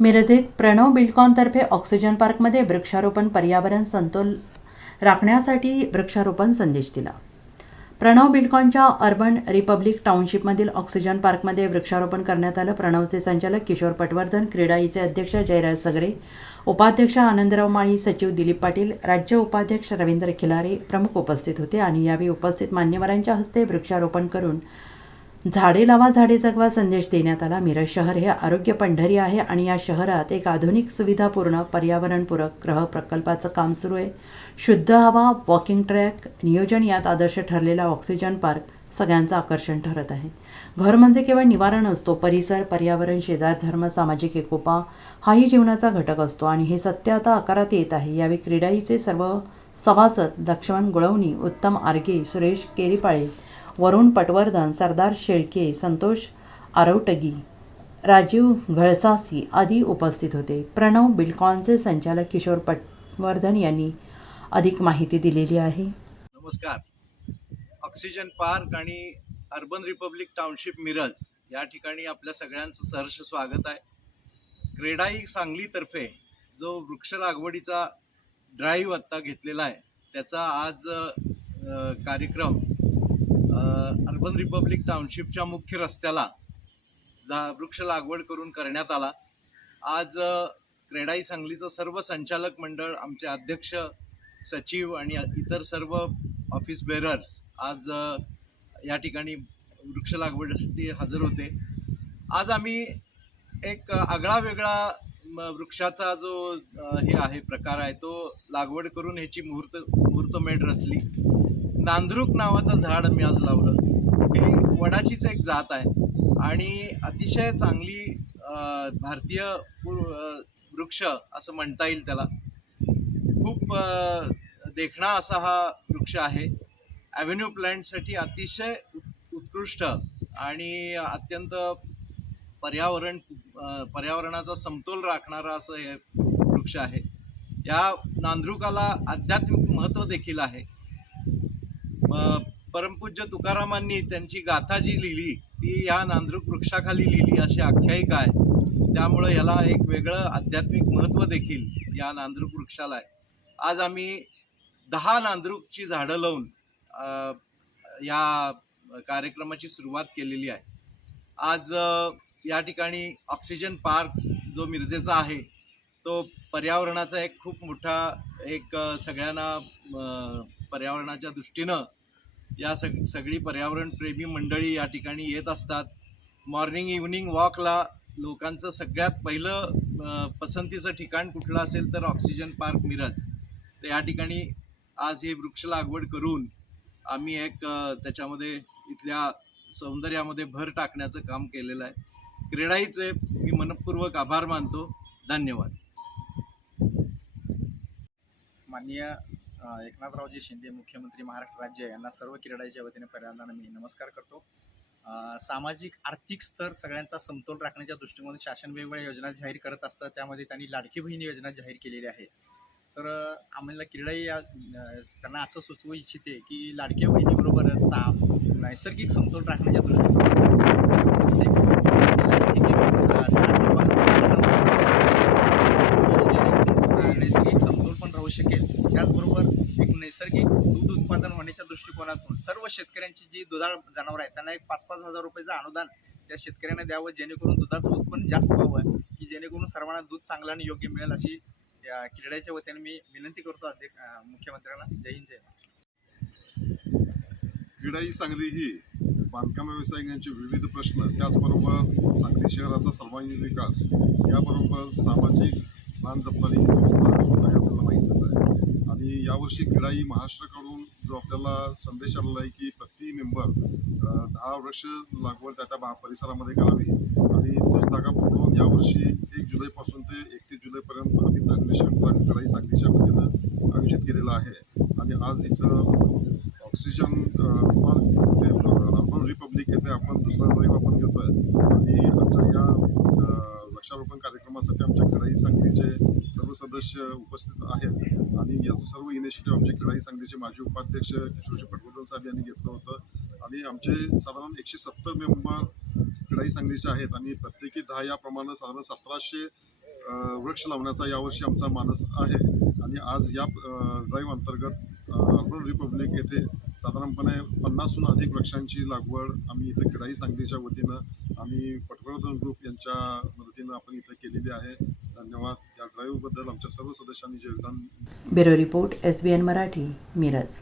मिरजेत Pranab बिल्डकॉनतर्फे oxygen पार्कमध्ये वृक्षारोपण पर्यावरण समतोल राखण्यासाठी वृक्षारोपण संदेश दिला. प्रणव बिल्डकॉनच्या अर्बन रिपब्लिक टाउनशिपमधील ऑक्सिजन पार्कमध्ये वृक्षारोपण करण्यात आलं. प्रणवचे संचालक किशोर पटवर्धन क्रीडाईचे अध्यक्ष जयराज सगरे उपाध्यक्ष आनंदराव माळी सचिव दिलीप पाटील राज्य उपाध्यक्ष रवींद्र खिलारे प्रमुख उपस्थित होते आणि यावेळी उपस्थित मान्यवरांच्या हस्ते वृक्षारोपण करून झाडे लावा झाडे जगवा संदेश देण्यात आला. मिरज शहर हे आरोग्य पंढरी आहे आणि या शहरात एक आधुनिक सुविधापूर्ण पर्यावरणपूरक ग्रह प्रकल्पाचं काम सुरू आहे. शुद्ध हवा वॉकिंग ट्रॅक नियोजन यात आदर्श ठरलेला ऑक्सिजन पार्क सगळ्यांचं आकर्षण ठरत आहे. घर म्हणजे केवळ निवारण असतो परिसर पर्यावरण शेजार धर्म सामाजिक एकोपा हाही जीवनाचा घटक असतो आणि हे सत्य आता आकारात येत आहे. यावेळी क्रीडाईचे सर्व सभासद लक्ष्मण गुळवणी उत्तम आर्गे सुरेश केरीपाळे वरुण पटवर्धन सरदार शेळके संतोष आरवटगी राजीव घळसासी आदी उपस्थित होते. प्रणव बिल्कॉनचे संचालक किशोर पटवर्धन यांनी अधिक माहिती दिलेली आहे. नमस्कार. ऑक्सिजन पार्क आणि अर्बन रिपब्लिक टाउनशिप मिरज या ठिकाणी आपल्या सगळ्यांचं सहर्ष स्वागत आहे. क्रेडाई सांगलीतर्फे जो वृक्ष लागवडीचा ड्राईव्ह आत्ता घेतलेला आहे त्याचा आज कार्यक्रम अर्बन रिपब्लिक टाउनशिपच्या मुख्य रस्त्याला जा वृक्ष लागवड करून करण्यात आला. आज क्रेडाई सांगलीचं सर्व संचालक मंडळ आमचे अध्यक्ष सचिव आणि इतर सर्व ऑफिस बेरर्स आज या ठिकाणी वृक्ष लागवडीसाठी हजर होते. आज आम्ही एक आगळा वेगळा म, वृक्षाचा जो हे आहे प्रकार आहे तो लागवड करून ह्याची मुहूर्त मुहूर्तमेढ रचली. नांद्रुक नावाचं झाड मी आज लावलं. हे वडाचीच एक जात आहे. आणि अतिशय चांगली भारतीय वृक्ष असं म्हणता येईल त्याला. खूप देखणा असा हा वृक्ष आहे. ॲव्हेन्यू प्लँटसाठी अतिशय उत्कृष्ट आणि अत्यंत पर्यावरण पर्यावरणाचा समतोल राखणारा असं हे वृक्ष आहे. या नांद्रुकाला आध्यात्मिक महत्त्व देखील आहे. परमपूज्य तुकारामांनी त्यांची गाथा जी लिहिली ती या नांद्रुक वृक्षाखाली लिहिली अशी आख्यायिका आहे. त्यामुळं याला एक वेगळं आध्यात्मिक महत्त्व देखील या नांद्रुक वृक्षाला आहे. आज आम्ही दहा नांद्रुकची झाडं लावून या कार्यक्रमाची सुरुवात केलेली आहे. आज या ठिकाणी ऑक्सिजन पार्क जो मिरजेचा आहे तो पर्यावरणाचा एक खूप मोठा एक सगळ्यांना पर्यावरणाच्या दृष्टीनं या सग सगळी पर्यावरणप्रेमी मंडळी या ठिकाणी येत असतात. मॉर्निंग इव्हनिंग वॉकला लोकांचं सगळ्यात पहिलं पसंतीचं ठिकाण कुठलं असेल तर ऑक्सिजन पार्क मिरज तर या ठिकाणी आज हे वृक्ष लागवड करून आम्ही एक त्याच्यामध्ये इथल्या सौंदर्यामध्ये भर टाकण्याचं काम केलेलं आहे. क्रीडाईचे मी मनपूर्वक आभार मानतो. धन्यवाद. माननीय एकनाथरावजी शिंदे मुख्यमंत्री महाराष्ट्र राज्य यांना सर्व क्रीडाच्या वतीने पहिल्यांदा मी नमस्कार करतो. सामाजिक आर्थिक स्तर सगळ्यांचा समतोल राखण्याच्या दृष्टीकोनातून शासन वेगवेगळ्या योजना जाहीर करत असतं. त्यामध्ये त्यांनी लाडकी बहीण योजना जाहीर केलेली आहे. तर आम्हाला क्रीडा या त्यांना असं सुचवू इच्छिते की लाडक्या बहिणीबरोबर सा नैसर्गिक समतोल राखण्याच्या दृष्टीने नैसर्गिक समतोल पण राहू शकेल त्याचबरोबर एक नैसर्गिक दूध उत्पादन होण्याच्या दृष्टिकोनातून सर्व शेतकऱ्यांची जी दुधाळ जनावर आहेत त्यांना एक पाच पाच हजार रुपयाचं अनुदान त्या शेतकऱ्यांना द्यावं जेणेकरून दुधाचं उत्पन्न जास्त व्हावं की जेणेकरून सर्वांना दूध चांगलं आणि योग्य मिळेल अशी या वतीने मी विनंती करतो अध्यक्ष मुख्यमंत्र्यांना. जय हिंद जय क्रीडाई सांगली ही बांधकाम व्यावसायिकांचे विविध प्रश्न त्याचबरोबर सांगली शहराचा सर्वांगीण विकास याबरोबर सामाजिक मान जपणारी ही संस्था आपल्याला माहितीच आहे. आणि यावर्षी क्रीडाई महाराष्ट्राकडून जो आपल्याला संदेश आलेला आहे की प्रति मेंबर दहा वृक्ष लागवड त्या त्या भा- परिसरामध्ये करावी. आणि तोच धागा पकडून यावर्षी एक जुलैपासून ते एकतीस जुलैपर्यंत आम्ही प्लॅनेशन प्लॅन क्रीडाई सांगलीच्या वतीनं आयोजित केलेलं आहे. आणि आज इथं ऑक्सिजन ते अर्बन रिपब्लिक येथे आपण दुसरा ड्राईव्ह आपण आहे आणि आमच्या या वृक्षारोपण कार्यक्रमासाठी आमच्या क्रीडाई सांगलीचे सर्व सदस्य उपस्थित आहेत. आणि याचं सर्व इनिशिएटिव्ह आमचे क्रीडाई सांगलीचे माजी उपाध्यक्ष किशोरजी पटवर्धन साहेब यांनी घेतलं होतं. आणि आमचे साधारण एकशे सत्तर मेंबर क्रीडाई सांगलीचे आहेत. आणि प्रत्येकी दहा याप्रमाणे साधारण सतराशे वृक्ष लावण्याचा यावर्षी आमचा मानस आहे. आणि आज या ड्राईव्ह अंतर्गत रिपब्लिक येथे साधारणपणे पन्नासहून अधिक वृक्षांची लागवड आम्ही इथं किडाई सांगलीच्या वतीनं आम्ही पटवर्धन ग्रुप यांच्या मदतीनं आपण इथं केलेली आहे. धन्यवाद. या ड्राईव्हबद्दल आमच्या सर्व सदस्यांनी जे योगदान bureau report S B N Marathi Miraj.